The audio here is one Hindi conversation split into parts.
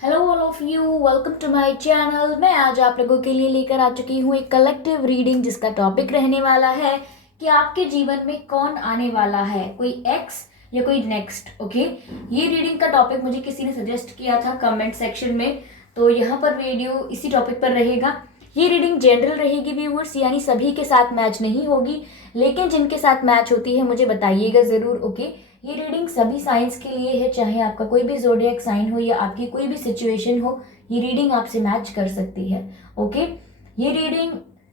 Hello all of you, welcome to my channel. मैं आज आप लोगों के लिए लेकर आ चुकी हूँ एक कलेक्टिव रीडिंग जिसका टॉपिक रहने वाला है कि आपके जीवन में कौन आने वाला है, कोई एक्स या कोई नेक्स्ट। ओके, ये रीडिंग का टॉपिक मुझे किसी ने सजेस्ट किया था कमेंट सेक्शन में, तो यहाँ पर वीडियो इसी टॉपिक पर रहेगा। ये रीडिंग जनरल रहेगी व्यूअर्स, यानी सभी के साथ मैच नहीं होगी, लेकिन जिनके साथ मैच होती है मुझे बताइएगा ज़रूर। ओके, ये रीडिंग सभी साइंस के लिए है, चाहे आपका कोई भी ज़ोडिएक साइन हो या आपकी कोई भी सिचुएशन हो, ये रीडिंग आपसे मैच कर सकती है। ओके, ये रीडिंग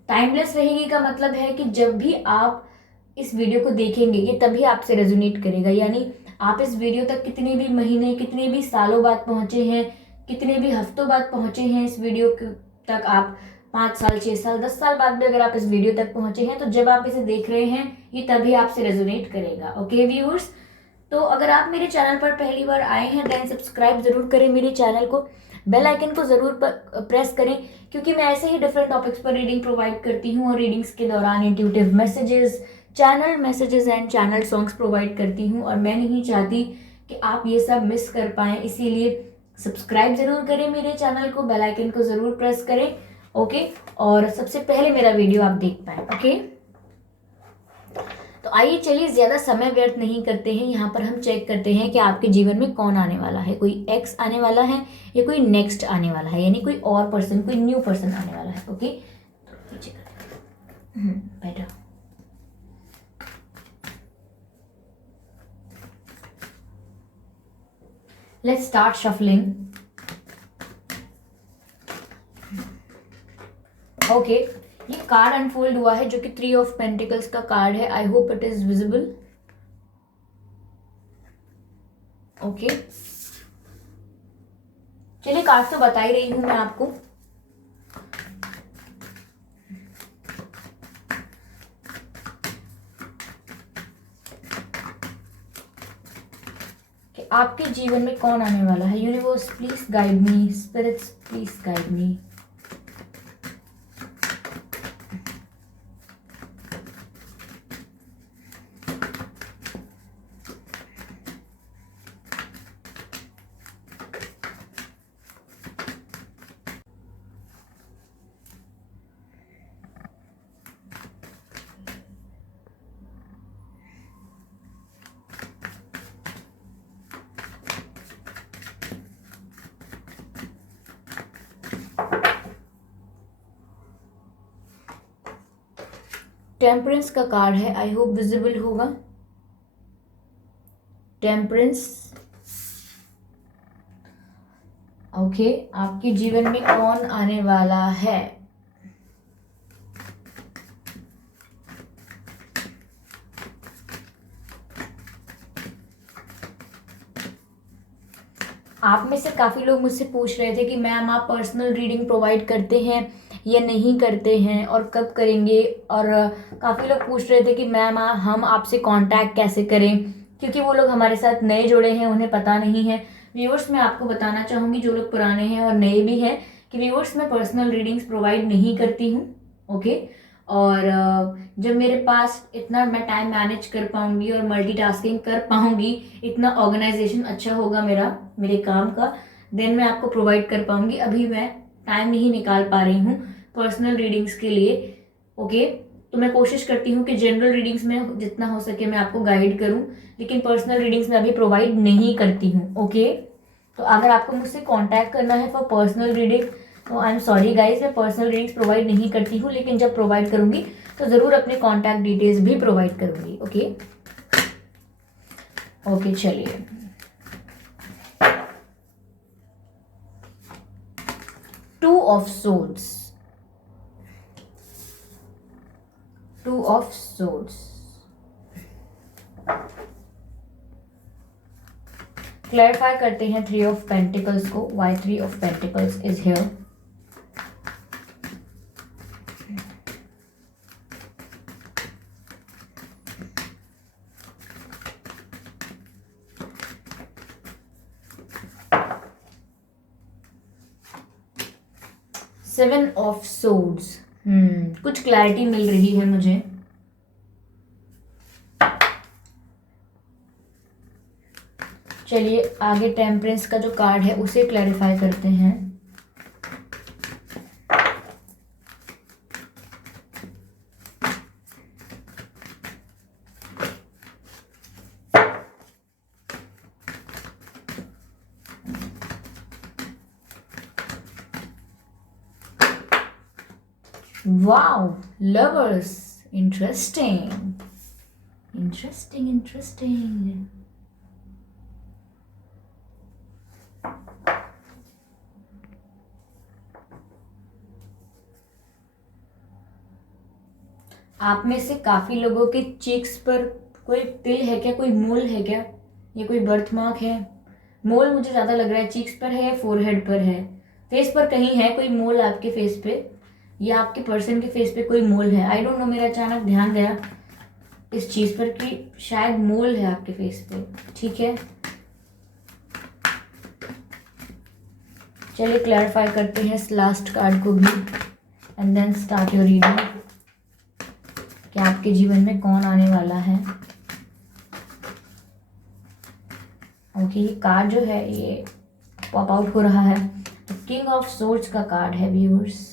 टाइमलेस रहेगी का मतलब है कि जब भी आप इस वीडियो को देखेंगे ये तभी आपसे रेजोनेट करेगा, यानी आप इस वीडियो तक कितने भी महीने, कितने भी सालों बाद पहुंचे हैं, कितने भी हफ्तों बाद पहुंचे हैं इस वीडियो तक, आप 5 साल, 6 साल, 10 साल बाद भी अगर आप इस वीडियो तक पहुंचे हैं तो जब आप इसे देख रहे हैं ये तभी आपसे रेजोनेट करेगा। ओके व्यूअर्स, तो अगर आप मेरे चैनल पर पहली बार आए हैं देन सब्सक्राइब जरूर करें मेरे चैनल को, बेल आइकन को जरूर प्रेस करें, क्योंकि मैं ऐसे ही डिफरेंट टॉपिक्स पर रीडिंग प्रोवाइड करती हूँ और रीडिंग्स के दौरान intuitive messages, channel messages and channel songs provide करती हूँ, और मैं नहीं चाहती कि आप ये सब मिस कर पाएँ, इसीलिए सब्सक्राइब जरूर करें मेरे चैनल को, बेल आइकन को जरूर प्रेस करें। ओके, और सबसे पहले मेरा वीडियो आप देख पाए। ओके, तो आइए चलिए ज्यादा समय व्यर्थ नहीं करते हैं, यहाँ पर हम चेक करते हैं कि आपके जीवन में कौन आने वाला है, कोई एक्स आने वाला है या कोई नेक्स्ट आने वाला है, यानी कोई और पर्सन, कोई न्यू पर्सन आने वाला है। ओके, नीचे कर बेटा। Let's start shuffling. ओके, ये कार्ड अनफोल्ड हुआ है जो कि 3 ऑफ पेंटिकल्स का कार्ड है। I hope it is visible. Okay, चलिए कार्ड तो बता ही रही हूं मैं आपको। कि आपके जीवन में कौन आने वाला है। Universe please guide me, spirits please guide me. Temperance का कार्ड है, आई होप विजिबल होगा। टेम्परेंस। ओके, आपके जीवन में कौन आने वाला है। आप में से काफी लोग मुझसे पूछ रहे थे कि मैम आप पर्सनल रीडिंग प्रोवाइड करते हैं या नहीं करते हैं और कब करेंगे, और काफ़ी लोग पूछ रहे थे कि मैम हम आपसे कांटेक्ट कैसे करें, क्योंकि वो लोग हमारे साथ नए जुड़े हैं, उन्हें पता नहीं है। व्यूअर्स, मैं आपको बताना चाहूँगी जो लोग पुराने हैं और नए भी हैं कि व्यूअर्स मैं पर्सनल रीडिंग्स प्रोवाइड नहीं करती हूँ। ओके, और जब मेरे पास इतना मैं टाइम मैनेज कर पाऊंगी और मल्टीटास्किंग कर पाऊंगी, इतना ऑर्गेनाइजेशन अच्छा होगा मेरे काम का, देन मैं आपको प्रोवाइड कर पाऊंगी। अभी मैं टाइम नहीं निकाल पा रही हूँ पर्सनल रीडिंग्स के लिए। ओके, तो मैं कोशिश करती हूँ कि जनरल रीडिंग्स में जितना हो सके मैं आपको गाइड करूँ, लेकिन पर्सनल रीडिंग्स में अभी प्रोवाइड नहीं करती हूँ। ओके, तो अगर आपको मुझसे कांटेक्ट करना है फॉर पर्सनल रीडिंग तो आई एम सॉरी गाइज, मैं पर्सनल रीडिंग्स प्रोवाइड नहीं करती हूँ, लेकिन जब प्रोवाइड करूंगी तो ज़रूर अपने कॉन्टैक्ट डिटेल्स भी प्रोवाइड करूंगी। ओके ओके, चलिए। Two of swords, two of swords. Clarify करते हैं 3 ऑफ पेंटिकल्स को, why 3 of pentacles is here. Seven of swords. कुछ क्लैरिटी मिल रही है मुझे। चलिए आगे टेम्परेंस का जो कार्ड है उसे क्लैरिफाई करते हैं। Wow, lovers, interesting interesting interesting. आप में से काफी लोगों के चीक्स पर कोई तिल है क्या, कोई मोल है क्या, ये कोई बर्थ मार्क है? मोल मुझे ज्यादा लग रहा है चीक्स पर है, फोरहेड पर है, फेस पर कहीं है कोई मोल आपके फेस पे, या आपके पर्सन के फेस पे कोई मोल है। आई डोंट नो, मेरा अचानक ध्यान गया इस चीज पर कि शायद मोल है आपके फेस पे। ठीक है, चलिए क्लैरिफाई करते हैं इस लास्ट कार्ड को भी and then start your reading कि आपके जीवन में कौन आने वाला है। ओके, ये कार्ड जो है ये पॉप आउट हो रहा है, किंग ऑफ सोर्ड्स का कार्ड है viewers.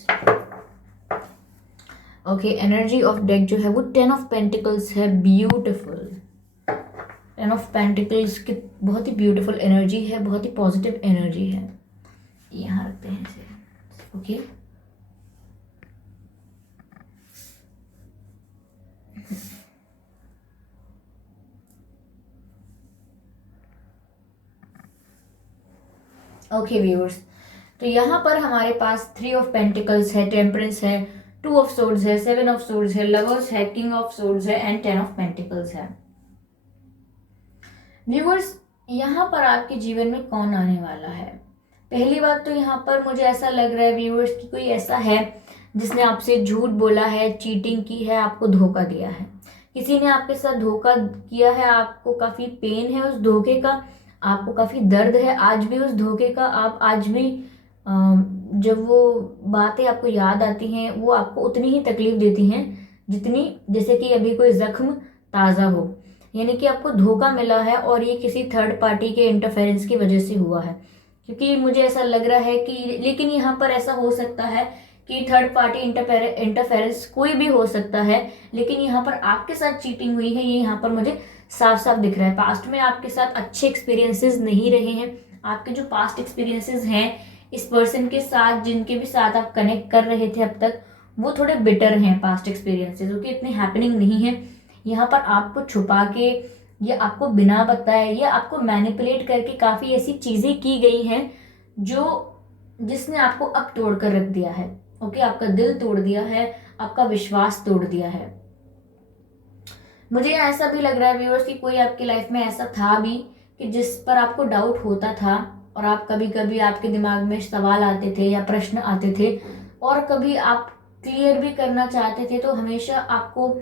Okay, energy of deck जो है वो 10 ऑफ पेंटिकल्स है, ब्यूटिफुल 10 ऑफ पेंटिकल्स की बहुत ही ब्यूटिफुल एनर्जी है, बहुत ही पॉजिटिव एनर्जी है। यहाँ रखते हैं इसे। ओके, ओके व्यूअर्स, तो यहाँ पर हमारे पास 3 ऑफ पेंटिकल्स है, टेम्परेंस है, 2 ऑफ सोर्ड्स है, 7 ऑफ सोर्ड्स है, लवर्स है, किंग ऑफ सोर्ड्स है एंड 10 ऑफ पेंटिकल्स है। व्यूअर्स, यहाँ पर आपके जीवन में कौन आने वाला है? पहली बात तो यहाँ पर मुझे ऐसा लग रहा है व्यूअर्स कि कोई ऐसा है जिसने आपसे झूठ बोला है, चीटिंग की है, आपको धोखा दिया है। किसी ने आपके साथ धोखा किया है, आपको काफी पेन है उस धोखे का, आपको काफी दर्द है आज भी उस धोखे का। आप आज भी जब वो बातें आपको याद आती हैं वो आपको उतनी ही तकलीफ देती हैं जितनी जैसे कि अभी कोई जख्म ताज़ा हो। यानी कि आपको धोखा मिला है और ये किसी थर्ड पार्टी के इंटरफेरेंस की वजह से हुआ है, क्योंकि मुझे ऐसा लग रहा है कि, लेकिन यहाँ पर ऐसा हो सकता है कि थर्ड पार्टी इंटरफेरेंस कोई भी हो सकता है, लेकिन यहाँ पर आपके साथ चीटिंग हुई है, ये यहाँ पर मुझे साफ साफ दिख रहा है। पास्ट में आपके साथ अच्छे एक्सपीरियंसेस नहीं रहे हैं, आपके जो पास्ट एक्सपीरियंसेस हैं इस पर्सन के साथ, जिनके भी साथ आप कनेक्ट कर रहे थे अब तक, वो थोड़े बिटर हैं पास्ट एक्सपीरियंसेस, क्योंकि इतने हैपनिंग नहीं है। यहाँ पर आपको छुपा के या आपको बिना बताए या आपको मैनिपुलेट करके काफ़ी ऐसी चीज़ें की गई हैं जो जिसने आपको अब तोड़ कर रख दिया है। ओके, आपका दिल तोड़ दिया है, आपका विश्वास तोड़ दिया है। मुझे ऐसा भी लग रहा है व्यूअर्स कि कोई आपकी लाइफ में ऐसा था भी कि जिस पर आपको डाउट होता था, और आप कभी कभी आपके दिमाग में सवाल आते थे या प्रश्न आते थे, और कभी आप क्लियर भी करना चाहते थे, तो हमेशा आपको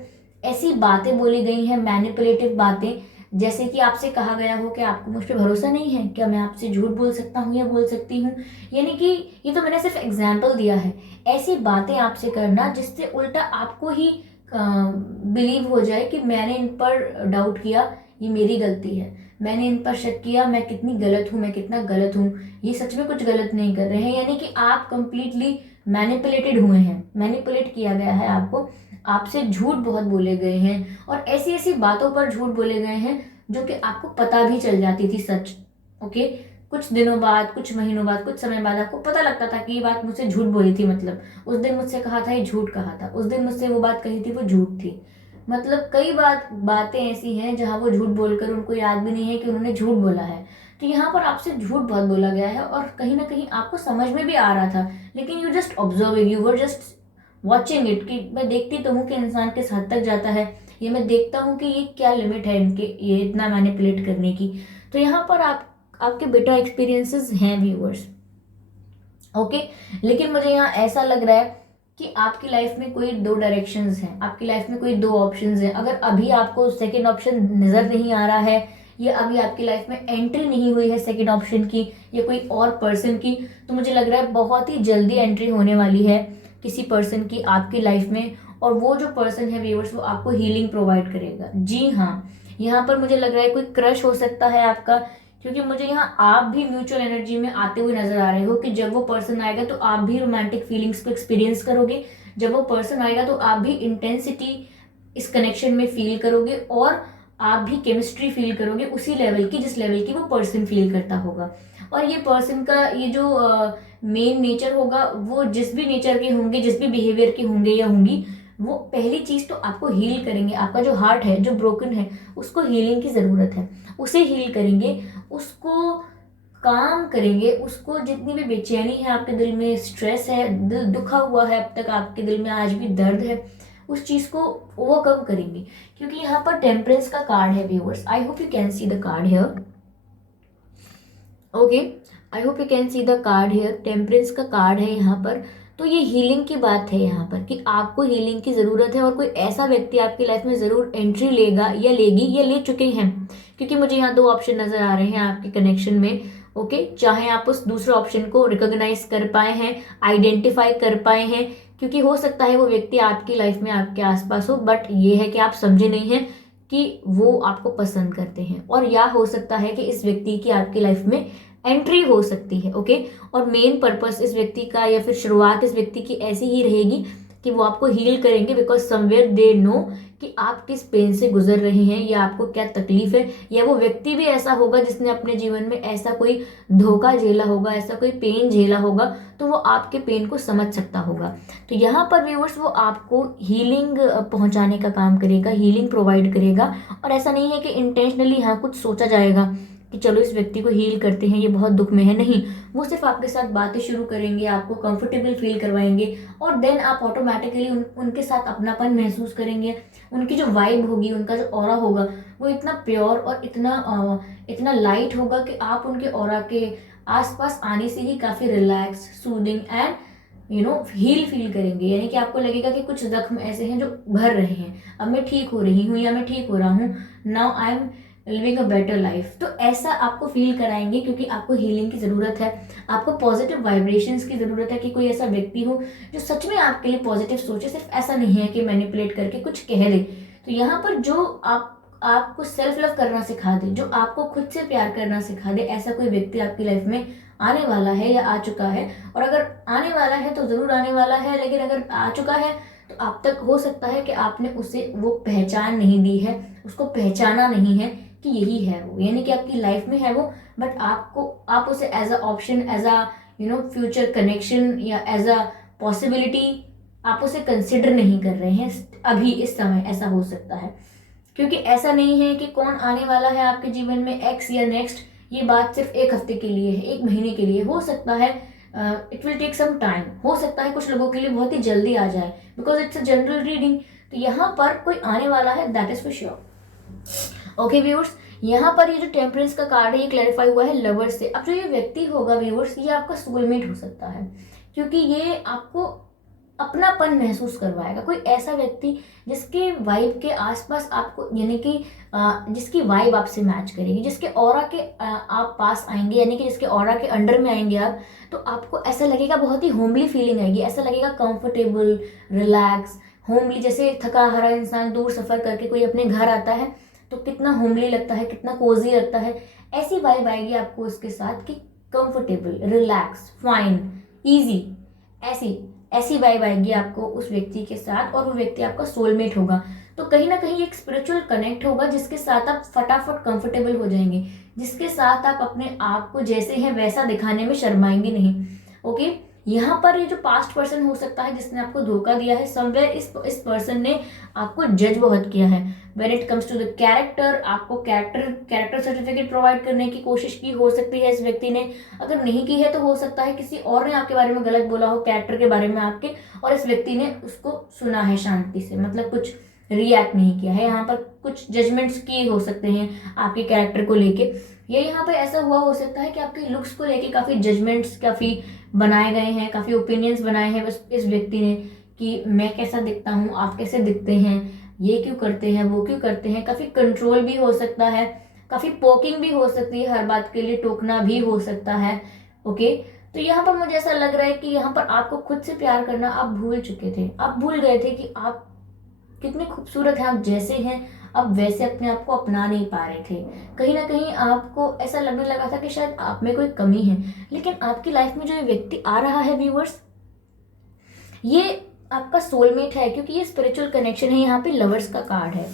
ऐसी बातें बोली गई हैं, मैनिपुलेटिव बातें, जैसे कि आपसे कहा गया हो कि आपको मुझ पर भरोसा नहीं है, क्या मैं आपसे झूठ बोल सकता हूँ या बोल सकती हूँ। यानी कि ये तो मैंने सिर्फ एग्जाम्पल दिया है, ऐसी बातें आपसे करना जिससे उल्टा आपको ही बिलीव हो जाए कि मैंने इन पर डाउट किया, ये मेरी गलती है, मैंने इन पर शक किया, मैं कितनी गलत हूँ, मैं कितना गलत हूँ, ये सच में कुछ गलत नहीं कर रहे हैं। यानी कि आप कंप्लीटली मैनिपुलेटेड हुए हैं, मैनिपुलेट किया गया है आपको, आपसे झूठ बहुत बोले गए हैं, और ऐसी ऐसी बातों पर झूठ बोले गए हैं जो कि आपको पता भी चल जाती थी सच। ओके, कुछ दिनों बाद, कुछ महीनों बाद, कुछ समय बाद आपको पता लगता था कि ये बात मुझसे झूठ बोली थी, मतलब उस दिन मुझसे कहा था ये झूठ कहा था, उस दिन मुझसे वो बात कही थी वो झूठ थी। मतलब कई बातें ऐसी हैं जहां वो झूठ बोलकर उनको याद भी नहीं है कि उन्होंने झूठ बोला है। तो यहाँ पर आपसे झूठ बहुत बोला गया है, और कहीं ना कहीं आपको समझ में भी आ रहा था, लेकिन you just observing, you were just watching it, कि मैं देखती तो हूँ कि इंसान किस हद तक जाता है, ये मैं देखता हूँ कि ये क्या लिमिट है इनके, ये इतना मैनिपुलेट करने की। तो यहाँ पर आपके बेटा एक्सपीरियंसेस हैं व्यूअर्स। ओके, लेकिन मुझे यहाँ ऐसा लग रहा है कि आपकी लाइफ में कोई 2 डायरेक्शंस हैं, आपकी लाइफ में कोई 2 ऑप्शंस हैं। अगर अभी आपको सेकंड ऑप्शन नजर नहीं आ रहा है, या अभी आपकी लाइफ में एंट्री नहीं हुई है सेकंड ऑप्शन की या कोई और पर्सन की, तो मुझे लग रहा है बहुत ही जल्दी एंट्री होने वाली है किसी पर्सन की आपकी लाइफ में, और वो जो पर्सन है व्यूअर्स वो आपको हीलिंग प्रोवाइड करेगा। जी हाँ, यहाँ पर मुझे लग रहा है कोई क्रश हो सकता है आपका, क्योंकि मुझे यहाँ आप भी म्यूचुअल एनर्जी में आते हुए नजर आ रहे हो कि जब वो पर्सन आएगा तो आप भी रोमांटिक फीलिंग्स को एक्सपीरियंस करोगे, जब वो पर्सन आएगा तो आप भी इंटेंसिटी इस कनेक्शन में फील करोगे और आप भी केमिस्ट्री फील करोगे उसी लेवल की जिस लेवल की वो पर्सन फील करता होगा। और ये पर्सन का ये जो मेन नेचर होगा, वो जिस भी नेचर के होंगे, जिस भी बिहेवियर के होंगे या होंगी, वो पहली चीज तो आपको हील करेंगे। आपका जो हार्ट है, जो ब्रोकन है, उसको हीलिंग की जरूरत है, उसे हील करेंगे, उसको काम करेंगे, उसको जितनी भी बेचैनी है आपके दिल में, स्ट्रेस है, दिल दुखा हुआ है, अब तक आपके दिल में आज भी दर्द है, उस चीज को ओवरकम करेंगे। क्योंकि यहाँ पर टेम्परेंस का कार्ड है viewers, I hope you can see the card here. Okay, I hope you can see the card here. Temperance का कार्ड है यहाँ पर। तो ये हीलिंग की बात है यहाँ पर कि आपको हीलिंग की ज़रूरत है और कोई ऐसा व्यक्ति आपकी लाइफ में ज़रूर एंट्री लेगा या लेगी या ले चुके हैं, क्योंकि मुझे यहाँ दो ऑप्शन नज़र आ रहे हैं आपके कनेक्शन में। ओके, चाहे आप उस दूसरे ऑप्शन को रिकॉग्नाइज कर पाए हैं, आइडेंटिफाई कर पाए हैं, क्योंकि हो सकता है वो व्यक्ति आपकी लाइफ में आपके आसपास हो, बट ये है कि आप समझे नहीं हैं कि वो आपको पसंद करते हैं। और या हो सकता है कि इस व्यक्ति की आपकी लाइफ में एंट्री हो सकती है। ओके, और मेन पर्पस इस व्यक्ति का या फिर शुरुआत इस व्यक्ति की ऐसी ही रहेगी कि वो आपको हील करेंगे, बिकॉज समवेयर दे नो कि आप किस पेन से गुजर रहे हैं या आपको क्या तकलीफ है, या वो व्यक्ति भी ऐसा होगा जिसने अपने जीवन में ऐसा कोई धोखा झेला होगा, ऐसा कोई पेन झेला होगा, तो वो आपके पेन को समझ सकता होगा। तो यहाँ पर व्यूअर्स वो आपको हीलिंग पहुंचाने का काम करेगा, हीलिंग प्रोवाइड करेगा। और ऐसा नहीं है कि इंटेंशनली यहाँ कुछ सोचा जाएगा कि चलो इस व्यक्ति को हील करते हैं, ये बहुत दुख में है, नहीं। वो सिर्फ आपके साथ बातें शुरू करेंगे, आपको कंफर्टेबल फील करवाएंगे, और देन आप ऑटोमेटिकली उनके साथ अपनापन महसूस करेंगे। उनकी जो वाइब होगी, उनका जो ऑरा होगा, वो इतना प्योर और इतना लाइट होगा कि आप उनके ऑरा के आसपास आने से ही काफ़ी relax, soothing and heal feel करेंगे। यानी कि आपको लगेगा कि कुछ जख्म ऐसे हैं जो भर रहे हैं, अब मैं ठीक हो रही हूँ या मैं ठीक हो रहा हूँ, now I am living a better life. तो ऐसा आपको फील कराएंगे, क्योंकि आपको हीलिंग की ज़रूरत है, आपको पॉजिटिव वाइब्रेशंस की ज़रूरत है कि कोई ऐसा व्यक्ति हो जो सच में आपके लिए पॉजिटिव सोचे, सिर्फ ऐसा नहीं है कि मैनिपुलेट करके कुछ कह दे। तो यहाँ पर जो आपको सेल्फ लव करना सिखा दे, जो आपको खुद से प्यार करना सिखा दे, ऐसा कोई व्यक्ति आपकी लाइफ में आने वाला है या आ चुका है। और अगर आने वाला है तो ज़रूर आने वाला है, लेकिन अगर आ चुका है तो आप तक हो सकता है कि आपने उसे वो पहचान नहीं दी है, उसको पहचाना नहीं है कि यही है वो, यानी कि आपकी लाइफ में है वो, बट आप उसे as a option, as a future connection या एज अ पॉसिबिलिटी आप उसे कंसिडर नहीं कर रहे हैं अभी इस समय। ऐसा हो सकता है, क्योंकि ऐसा नहीं है कि कौन आने वाला है आपके जीवन में, एक्स या नेक्स्ट। ये बात सिर्फ एक हफ्ते के लिए है, एक महीने के लिए हो सकता है, it will take some time. हो सकता है कुछ लोगों के लिए बहुत ही जल्दी आ जाए, because it's a general reading. तो यहाँ पर कोई आने वाला है, that is for sure. Okay viewers, यहाँ पर ये जो टेम्परेंस का कार्ड है ये क्लैरिफाई हुआ है लवर्स से। अब जो ये व्यक्ति होगा व्यूअर्स, ये आपका सोलमेट हो सकता है, क्योंकि ये आपको अपनापन महसूस करवाएगा। कोई ऐसा व्यक्ति जिसके वाइब के आसपास आपको, यानी कि जिसकी वाइब आपसे मैच करेगी, जिसके ऑरा के आप पास आएंगे, यानी कि जिसके ऑरा के अंडर में आएंगे आप, तो आपको ऐसा लगेगा, बहुत ही होमली फीलिंग आएगी, ऐसा लगेगा कंफर्टेबल, रिलैक्स, होमली। जैसे थका हारा इंसान दूर सफर करके कोई अपने घर आता है तो कितना होमली लगता है, कितना कोजी लगता है, ऐसी वाइब आएगी आपको उसके साथ कि कंफर्टेबल, रिलैक्स, फाइन, ईजी, ऐसी ऐसी वाइब आएगी आपको उस व्यक्ति के साथ। और वो व्यक्ति आपका सोलमेट होगा। तो कहीं ना कहीं एक स्पिरिचुअल कनेक्ट होगा जिसके साथ आप फटाफट कंफर्टेबल हो जाएंगे, जिसके साथ आप अपने आप को जैसे हैं वैसा दिखाने में शर्माएंगे नहीं। ओके, यहाँ पर ये जो पास्ट पर्सन हो सकता है जिसने आपको धोखा दिया है, समवेयर इस पर्सन ने आपको जज बहुत किया है। When it comes to the character, आपको कैरेक्टर सर्टिफिकेट प्रोवाइड करने की कोशिश की हो सकती है इस व्यक्ति ने। अगर नहीं की है तो हो सकता है किसी और ने आपके बारे में गलत बोला हो, कैरेक्टर के बारे में आपके, और इस व्यक्ति ने उसको सुना है शांति से, मतलब कुछ रिएक्ट नहीं किया है। यहाँ पर कुछ जजमेंट्स किए हो सकते हैं आपके कैरेक्टर को लेके, या यहाँ पर ऐसा हुआ हो सकता है कि आपके लुक्स को लेके काफ़ी जजमेंट्स काफ़ी बनाए गए हैं, काफ़ी ओपिनियंस बनाए हैं इस व्यक्ति ने कि मैं कैसा दिखता हूँ, आप कैसे दिखते हैं, ये क्यों करते हैं, वो क्यों करते हैं। काफ़ी कंट्रोल भी हो सकता है, काफ़ी पोकिंग भी हो सकती है, हर बात के लिए टोकना भी हो सकता है। ओके, तो यहाँ पर मुझे ऐसा लग रहा है कि यहाँ पर आपको खुद से प्यार करना आप भूल चुके थे। आप भूल गए थे कि आप कितने खूबसूरत हैं, आप जैसे हैं आप वैसे अपने आप को अपना नहीं पा रहे थे। कहीं ना कहीं आपको ऐसा लगने लगा था कि शायद आप में कोई कमी है। लेकिन आपकी लाइफ में जो ये व्यक्ति आ रहा है व्यूअर्स, ये आपका सोलमेट है, क्योंकि ये स्पिरिचुअल कनेक्शन है, यहाँ पे लवर्स का कार्ड है।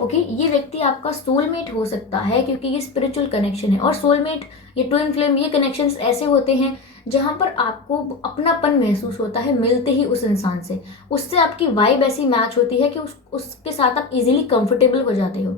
ओके, ये व्यक्ति आपका सोलमेट हो सकता है क्योंकि ये स्पिरिचुअल कनेक्शन है। और सोलमेट, ये ट्विन फ्लेम, ये कनेक्शंस ऐसे होते हैं जहाँ पर आपको अपनापन महसूस होता है मिलते ही उस इंसान से। उससे आपकी वाइब ऐसी मैच होती है कि उसके साथ आप इजीली कंफर्टेबल हो जाते हो।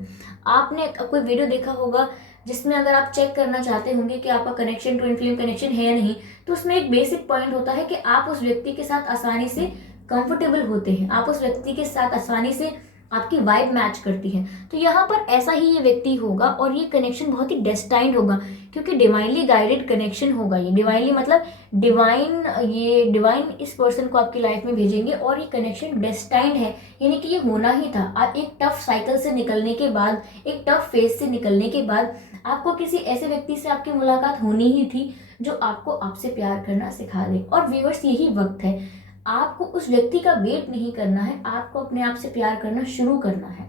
आपने कोई वीडियो देखा होगा जिसमें अगर आप चेक करना चाहते होंगे कि आपका कनेक्शन ट्विन फ्लेम कनेक्शन है या नहीं, तो उसमें एक बेसिक पॉइंट होता है कि आप उस व्यक्ति के साथ आसानी से कंफर्टेबल होते हैं, आप उस व्यक्ति के साथ आसानी से, आपकी वाइब मैच करती है। तो यहाँ पर ऐसा ही ये व्यक्ति होगा और ये कनेक्शन बहुत ही डेस्टाइन्ड होगा, क्योंकि डिवाइनली गाइडेड कनेक्शन होगा। ये डिवाइनली मतलब डिवाइन इस पर्सन को आपकी लाइफ में भेजेंगे और ये कनेक्शन डेस्टाइन्ड है, यानी कि ये होना ही था। आप एक टफ साइकिल से निकलने के बाद, एक टफ फेज से निकलने के बाद आपको किसी ऐसे व्यक्ति से आपकी मुलाकात होनी ही थी जो आपको आपसे प्यार करना सिखा दे। और व्यूअर्स, यही वक्त है, आपको उस व्यक्ति का वेट नहीं करना है, आपको अपने आप से प्यार करना शुरू करना है।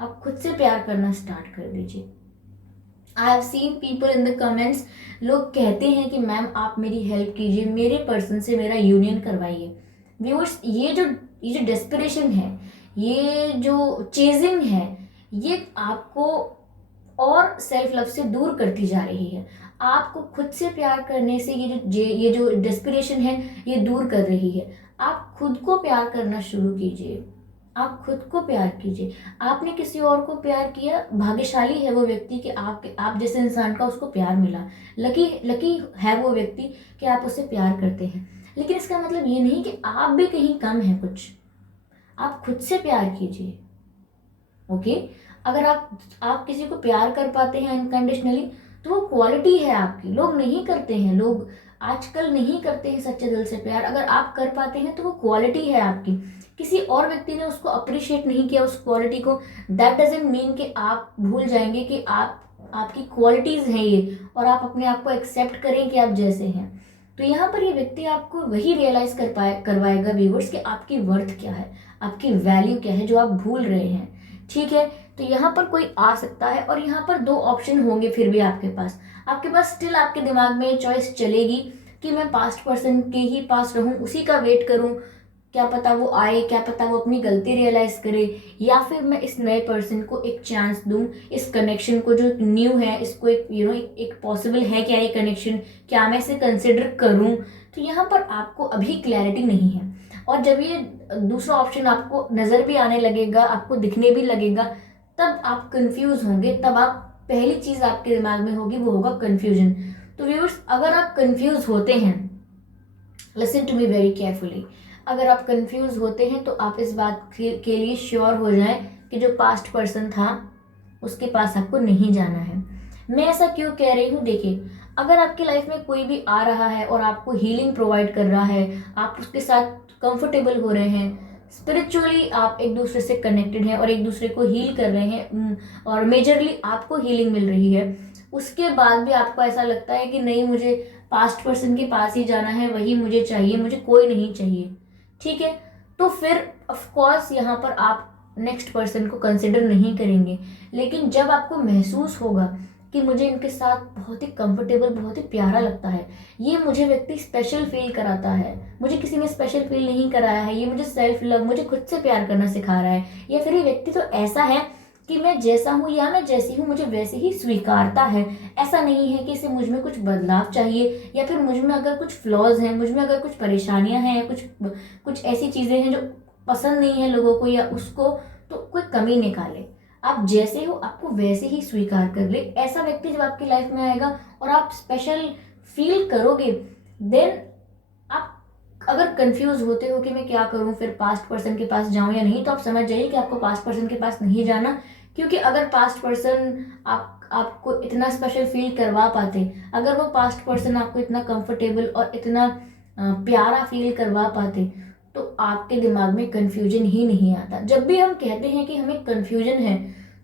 आप खुद से प्यार करना स्टार्ट कर दीजिए। I have seen people in the comments, लोग कहते हैं कि मैम आप मेरी हेल्प कीजिए, मेरे पर्सन से मेरा यूनियन करवाइए। व्यूअर्स, ये जो डेस्परेशन है, ये जो चेजिंग है, ये आपको और सेल्फ लव से दूर करती जा रही है। आपको खुद से प्यार करने से ये जो डेस्पिरेशन है, ये दूर कर रही है। आप खुद को प्यार करना शुरू कीजिए, आप खुद को प्यार कीजिए। आपने किसी और को प्यार किया, भाग्यशाली है वो व्यक्ति कि आप जैसे इंसान का उसको प्यार मिला। लकी है वो व्यक्ति कि आप उससे प्यार करते हैं। लेकिन इसका मतलब ये नहीं कि आप भी कहीं कम हैं कुछ। आप खुद से प्यार कीजिए। ओके, अगर आप किसी को प्यार कर पाते हैं अनकंडीशनली, तो वो क्वालिटी है आपकी। लोग नहीं करते हैं, लोग आजकल नहीं करते हैं सच्चे दिल से प्यार। अगर आप कर पाते हैं तो वो क्वालिटी है आपकी। किसी और व्यक्ति ने उसको अप्रिशिएट नहीं किया उस क्वालिटी को, दैट डजंट मीन कि आप भूल जाएंगे कि आपकी क्वालिटीज हैं ये, और आप अपने आप को एक्सेप्ट करें कि आप जैसे हैं। तो यहाँ पर ये व्यक्ति आपको वही रियलाइज करवाएगा व्यूअर्स कि आपकी वर्थ क्या है, आपकी वैल्यू क्या है, जो आप भूल रहे हैं। ठीक है, तो यहाँ पर कोई आ सकता है और यहाँ पर दो ऑप्शन होंगे फिर भी आपके पास स्टिल आपके दिमाग में चॉइस चलेगी कि मैं पास्ट पर्सन के ही पास रहूं, उसी का वेट करूं, क्या पता वो आए, क्या पता वो अपनी गलती रियलाइज करे, या फिर मैं इस नए पर्सन को एक चांस दूं, इस कनेक्शन को जो न्यू है इसको एक पॉसिबल है क्या ये कनेक्शन, क्या मैं इसे कंसिडर करूं। तो यहाँ पर आपको अभी क्लैरिटी नहीं है। और जब ये दूसरा ऑप्शन आपको नजर भी आने लगेगा, आपको दिखने भी लगेगा, तब आप कंफ्यूज होंगे। तब आप पहली चीज आपके दिमाग में होगी वो होगा कंफ्यूजन। तो व्यूअर्स, अगर आप कंफ्यूज होते हैं, listen to me very carefully, अगर आप कंफ्यूज होते हैं तो आप इस बात के लिए श्योर हो जाएं कि जो पास्ट पर्सन था उसके पास आपको नहीं जाना है। मैं ऐसा क्यों कह रही हूँ? देखिए, अगर आपकी लाइफ में कोई भी आ रहा है और आपको हीलिंग प्रोवाइड कर रहा है, आप उसके साथ कंफर्टेबल हो रहे हैं, स्पिरिचुअली आप एक दूसरे से कनेक्टेड हैं और एक दूसरे को हील कर रहे हैं, और मेजरली आपको हीलिंग मिल रही है, उसके बाद भी आपको ऐसा लगता है कि नहीं, मुझे पास्ट पर्सन के पास ही जाना है, वही मुझे चाहिए, मुझे कोई नहीं चाहिए। ठीक है, तो फिर ऑफ कोर्स यहाँ पर आप नेक्स्ट पर्सन को कंसिडर नहीं करेंगे। लेकिन जब आपको महसूस होगा कि मुझे इनके साथ बहुत ही कंफर्टेबल, बहुत ही प्यारा लगता है, ये मुझे व्यक्ति स्पेशल फील कराता है, मुझे किसी ने स्पेशल फील नहीं कराया है, ये मुझे सेल्फ लव, मुझे खुद से प्यार करना सिखा रहा है, या फिर ये व्यक्ति तो ऐसा है कि मैं जैसा हूँ या मैं जैसी हूँ मुझे वैसे ही स्वीकारता है। ऐसा नहीं है कि इसे मुझ में कुछ बदलाव चाहिए, या फिर मुझ में अगर कुछ फ्लॉज हैं, मुझ में अगर कुछ परेशानियां हैं, या कुछ ऐसी चीज़ें हैं जो पसंद नहीं है लोगों को या उसको, तो कोई कमी निकाले। आप जैसे हो आपको वैसे ही स्वीकार कर ले। ऐसा व्यक्ति जब आपकी लाइफ में आएगा और आप स्पेशल फील करोगे, देन आप अगर कंफ्यूज होते हो कि मैं क्या करूं, फिर पास्ट पर्सन के पास जाऊं या नहीं, तो आप समझ जाइए कि आपको पास्ट पर्सन के पास नहीं जाना। क्योंकि अगर पास्ट पर्सन आपको इतना स्पेशल फील करवा पाते, अगर वो पास्ट पर्सन आपको इतना कंफर्टेबल और इतना प्यारा फील करवा पाते, तो आपके दिमाग में कंफ्यूजन ही नहीं आता। जब भी हम कहते हैं कि हमें कंफ्यूजन है,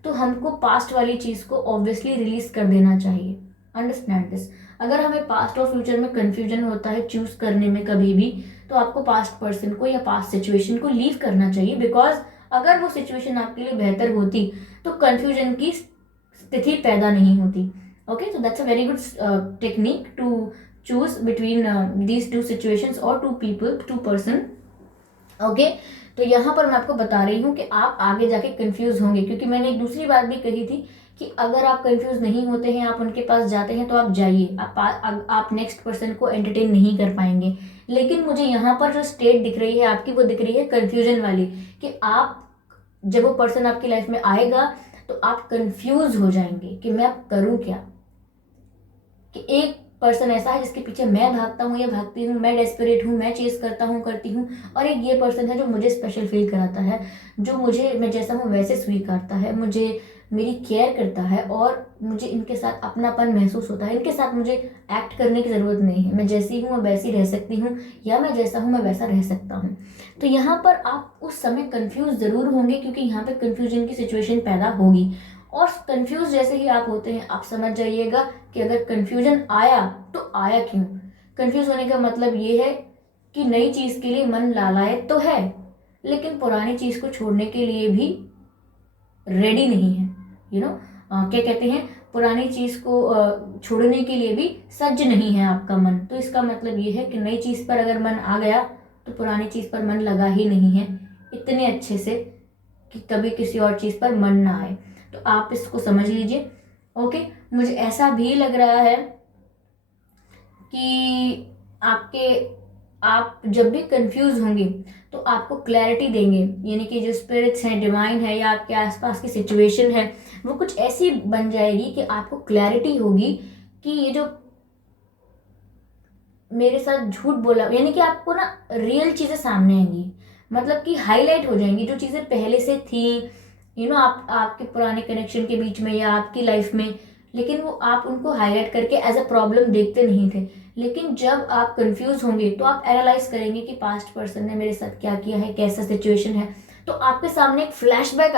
तो हमको पास्ट वाली चीज को ऑब्वियसली रिलीज कर देना चाहिए। Understand this. अगर हमें पास्ट और फ्यूचर में कंफ्यूजन होता है चूज करने में कभी भी, तो आपको पास्ट पर्सन को या पास्ट सिचुएशन को लीव करना चाहिए। बिकॉज अगर वो सिचुएशन आपके लिए बेहतर होती, तो कन्फ्यूजन की स्थिति पैदा नहीं होती। ओके, तो that's a very good technique to choose between these two situations और two people, two person. Okay, तो यहाँ पर मैं आपको बता रही हूँ कि आप आगे जाके कंफ्यूज होंगे, क्योंकि मैंने एक दूसरी बात भी कही थी कि अगर आप कंफ्यूज नहीं होते हैं, आप उनके पास जाते हैं तो आप जाइए, आप नेक्स्ट पर्सन को एंटरटेन नहीं कर पाएंगे। लेकिन मुझे यहाँ पर जो स्टेट दिख रही है आपकी, वो दिख रही है कंफ्यूजन वाली, कि आप जब वो पर्सन आपकी लाइफ में आएगा तो आप कंफ्यूज हो जाएंगे कि मैं अब करूँ क्या। कि एक पर्सन ऐसा है जिसके पीछे मैं भागता हूँ या भागती हूँ, मैं डेस्परेट हूँ, मैं चेस करता हूँ, करती हूँ, और एक ये पर्सन है जो मुझे स्पेशल फील कराता है, जो मुझे मैं जैसा हूँ वैसे स्वीकारता है, मुझे मेरी केयर करता है, और मुझे इनके साथ अपनापन महसूस होता है। इनके साथ मुझे एक्ट करने की ज़रूरत नहीं है, मैं जैसी हूँ मैं वैसी रह सकती हूँ, या मैं जैसा हूँ मैं वैसा रह सकता हूँ। तो यहाँ पर आप उस समय कंफ्यूज ज़रूर होंगे, क्योंकि यहाँ पर कंफ्यूजन की सिचुएशन पैदा होगी। और कंफ्यूज जैसे ही आप होते हैं, आप समझ जाइएगा कि अगर कंफ्यूजन आया तो आया क्यों। कंफ्यूज होने का मतलब ये है कि नई चीज़ के लिए मन लालायत तो है, लेकिन पुरानी चीज़ को छोड़ने के लिए भी रेडी नहीं है। क्या कहते हैं, पुरानी चीज़ को छोड़ने के लिए भी सज्ज नहीं है आपका मन। तो इसका मतलब ये है कि नई चीज़ पर अगर मन आ गया तो पुरानी चीज़ पर मन लगा ही नहीं है इतने अच्छे से कि कभी किसी और चीज़ पर मन ना आए। तो आप इसको समझ लीजिए। ओके, मुझे ऐसा भी लग रहा है कि आप जब भी कंफ्यूज होंगे तो आपको क्लैरिटी देंगे, यानी कि जो स्पिरिट्स हैं, डिवाइन है, या आपके आसपास की सिचुएशन है, वो कुछ ऐसी बन जाएगी कि आपको क्लैरिटी होगी कि ये जो मेरे साथ झूठ बोला, यानी कि आपको ना रियल चीज़ें सामने आएंगी, मतलब कि हाईलाइट हो जाएंगी जो चीज़ें पहले से थी, आपके पुराने कनेक्शन के बीच में या आपकी लाइफ में, लेकिन वो आप उनको हाईलाइट करके एज अ प्रॉब्लम देखते नहीं थे। लेकिन जब आप कंफ्यूज होंगे तो आप एनालाइज करेंगे कि पास्ट पर्सन ने मेरे साथ क्या किया है, कैसा सिचुएशन है, तो आपके सामने एक फ्लैशबैक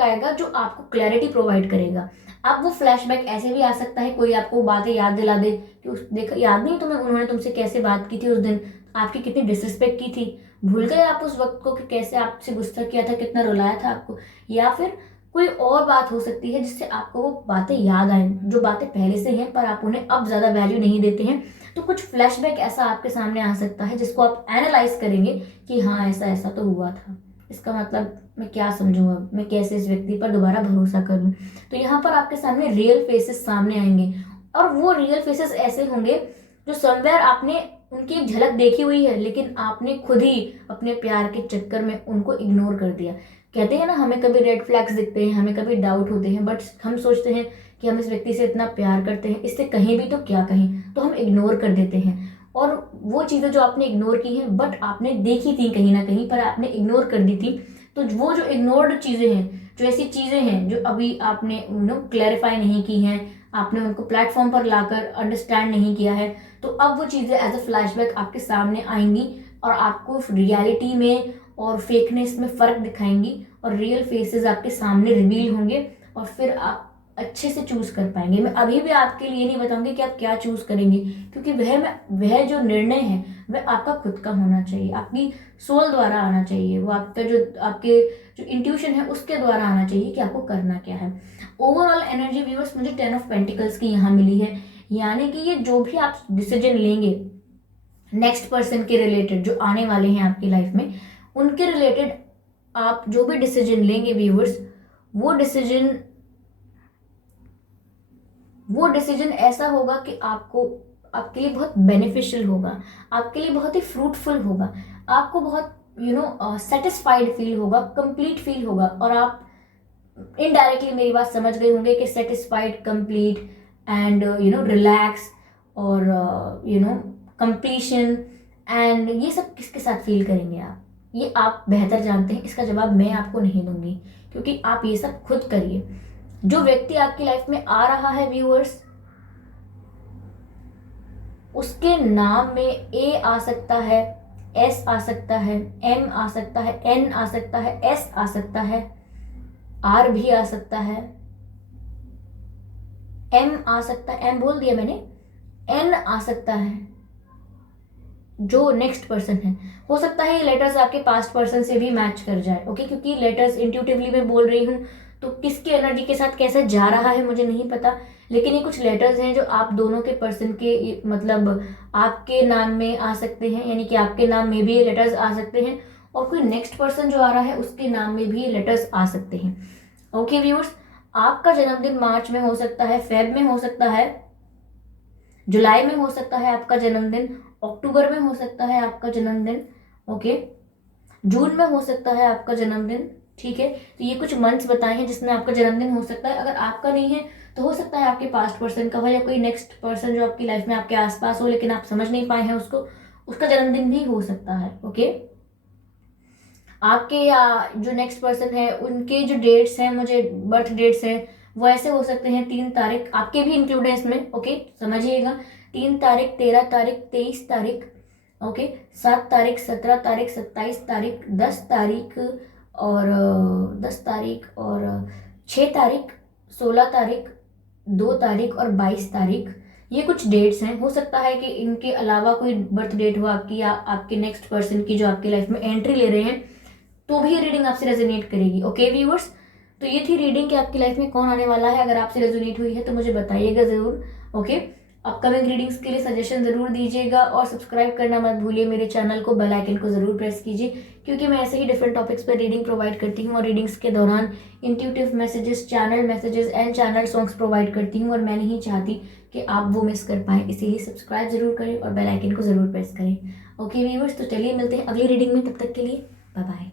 आएगा, जो आपको क्लैरिटी प्रोवाइड करेगा। अब वो फ्लैशबैक ऐसे भी आ सकता है, कोई आपको बातें याद दिला दे कि देख, याद नहीं तुम्हें उन्होंने तुमसे कैसे बात की थी उस दिन, आपकी कितनी डिसरिस्पेक्ट की थी, भूल गए आप उस वक्त को कि कैसे आपसे गुस्सा किया था, कितना रुलाया था आपको। या फिर कोई और बात हो सकती है जिससे आपको वो बातें याद आए, जो बातें पहले से हैं पर आप उन्हें अब ज़्यादा वैल्यू नहीं देते हैं। तो कुछ फ्लैशबैक ऐसा आपके सामने आ सकता है जिसको आप एनालाइज करेंगे कि हाँ, ऐसा ऐसा तो हुआ था, इसका मतलब मैं क्या समझूँ, अब मैं कैसे इस व्यक्ति पर दोबारा भरोसा करूँ। तो यहाँ पर आपके सामने रियल फेसेस सामने आएंगे, और वो रियल फेसेस ऐसे होंगे जो समवेयर आपने उनकी एक झलक देखी हुई है, लेकिन आपने खुद ही अपने प्यार के चक्कर में उनको इग्नोर कर दिया। कहते हैं ना, हमें कभी रेड फ्लैग्स दिखते हैं, हमें कभी डाउट होते हैं, बट हम सोचते हैं कि हम इस व्यक्ति से इतना प्यार करते हैं, इससे कहीं भी तो क्या कहीं, तो हम इग्नोर कर देते हैं। और वो चीज़ें जो आपने इग्नोर की हैं, बट आपने देखी थी कहीं ना कहीं, पर आपने इग्नोर कर दी थी, तो वो जो इग्नोर्ड चीज़ें हैं, जो ऐसी चीज़ें हैं जो अभी आपने क्लैरिफाई नहीं की हैं, आपने उनको प्लेटफॉर्म पर लाकर अंडरस्टैंड नहीं किया है, तो अब वो चीज़ें एज अ फ्लैशबैक आपके सामने आएंगी, और आपको रियलिटी में और फेकनेस में फ़र्क दिखाएंगी, और रियल फेसेस आपके सामने रिवील होंगे, और फिर आप अच्छे से चूज कर पाएंगे। मैं अभी भी आपके लिए नहीं बताऊंगी कि आप क्या चूज करेंगे, क्योंकि वह जो निर्णय है वह आपका खुद का होना चाहिए, आपकी सोल द्वारा आना चाहिए, वो आपके जो इंट्यूशन है उसके द्वारा आना चाहिए कि आपको करना क्या है। ओवरऑल एनर्जी व्यूअर्स, मुझे 10 ऑफ पेंटिकल्स की यहाँ मिली है, यानी कि ये जो भी आप डिसीजन लेंगे नेक्स्ट पर्सन के रिलेटेड, जो आने वाले हैं आपकी लाइफ में, उनके रिलेटेड आप जो भी डिसीजन लेंगे व्यूअर्स, वो डिसीजन ऐसा होगा कि आपके लिए बहुत बेनिफिशियल होगा, आपके लिए बहुत ही फ्रूटफुल होगा, आपको बहुत सेटिस्फाइड फील होगा, कंप्लीट फील होगा, और आप इनडायरेक्टली मेरी बात समझ गए होंगे कि सेटिस्फाइड, कंप्लीट एंड रिलैक्स, और कंप्लीशन, एंड ये सब किसके साथ फील करेंगे आप, ये आप बेहतर जानते हैं, इसका जवाब मैं आपको नहीं दूंगी, क्योंकि आप ये सब खुद करिए। जो व्यक्ति आपकी लाइफ में आ रहा है व्यूअर्स, उसके नाम में ए आ सकता है, एस आ सकता है, एम आ सकता है, एन आ सकता है, एस आ सकता है, आर भी आ सकता है, एम आ सकता है, एम बोल दिया मैंने, एन आ सकता है, जो नेक्स्ट पर्सन है, हो सकता है ये लेटर्स आपके पास्ट पर्सन से भी मैच कर जाए, ओके, क्योंकि लेटर्स इंट्यूटिवली मैं बोल रही हूँ, तो किसकी एनर्जी के साथ कैसे जा रहा है मुझे नहीं पता, लेकिन ये कुछ लेटर्स हैं जो आप दोनों के पर्सन के मतलब आपके नाम में आ सकते हैं, यानी कि आपके नाम में भी ये लेटर्स आ सकते हैं, और कोई नेक्स्ट पर्सन जो आ रहा है उसके नाम में भी ये लेटर्स आ सकते हैं। ओके व्यूअर्स, आपका जन्मदिन मार्च में हो सकता है, फेब में हो सकता है, जुलाई में हो सकता है आपका जन्मदिन, अक्टूबर में हो सकता है आपका जन्मदिन, ओके, जून में हो सकता है आपका जन्मदिन, ठीक है। तो ये कुछ मंथ्स बताए हैं जिसमें आपका जन्मदिन हो सकता है। अगर आपका नहीं है तो हो सकता है आपके पास्ट पर्सन का हो, या कोई नेक्स्ट पर्सन जो आपकी लाइफ में आपके आसपास हो लेकिन आप समझ नहीं पाए हैं उसको, उसका जन्मदिन भी हो सकता है, ओके। आपके या जो नेक्स्ट पर्सन है उनके जो डेट्स हैं, मुझे बर्थ डेट्स हैं, वो ऐसे हो सकते हैं 3 तारीख, आपके भी इंक्लूड है इसमें, ओके, समझिएगा। 3 तारीख, 13 तारीख, 23 तारीख, ओके, 7 तारीख, 17 तारीख, 27 तारीख, 10 तारीख, और 10 तारीख, और 6 तारीख, 16 तारीख, 2 तारीख और 22 तारीख। ये कुछ डेट्स हैं। हो सकता है कि इनके अलावा कोई बर्थ डेट हो आपकी, या आपके नेक्स्ट पर्सन की जो आपकी लाइफ में एंट्री ले रहे हैं, तो भी ये रीडिंग आपसे रेजोनेट करेगी, ओके व्यूअर्स। तो ये थी रीडिंग कि आपकी लाइफ में कौन आने वाला है। अगर आपसे रेजोनेट हुई है तो मुझे बताइएगा ज़रूर, ओके। अपकमिंग रीडिंग्स के लिए सजेशन ज़रूर दीजिएगा, और सब्सक्राइब करना मत भूलिए मेरे चैनल को, बेल आइकन को ज़रूर प्रेस कीजिए, क्योंकि मैं ऐसे ही डिफरेंट टॉपिक्स पर रीडिंग प्रोवाइड करती हूँ, और रीडिंग्स के दौरान intuitive messages, channel messages and channel songs provide करती हूँ, और मैं नहीं चाहती कि आप वो मिस कर पाएँ, इसीलिए सब्सक्राइब जरूर करें और बेल आइकन को ज़रूर प्रेस करें, ओके व्यूअर्स। तो चलिए मिलते हैं अगली रीडिंग में, तब तक के लिए बाय बाय।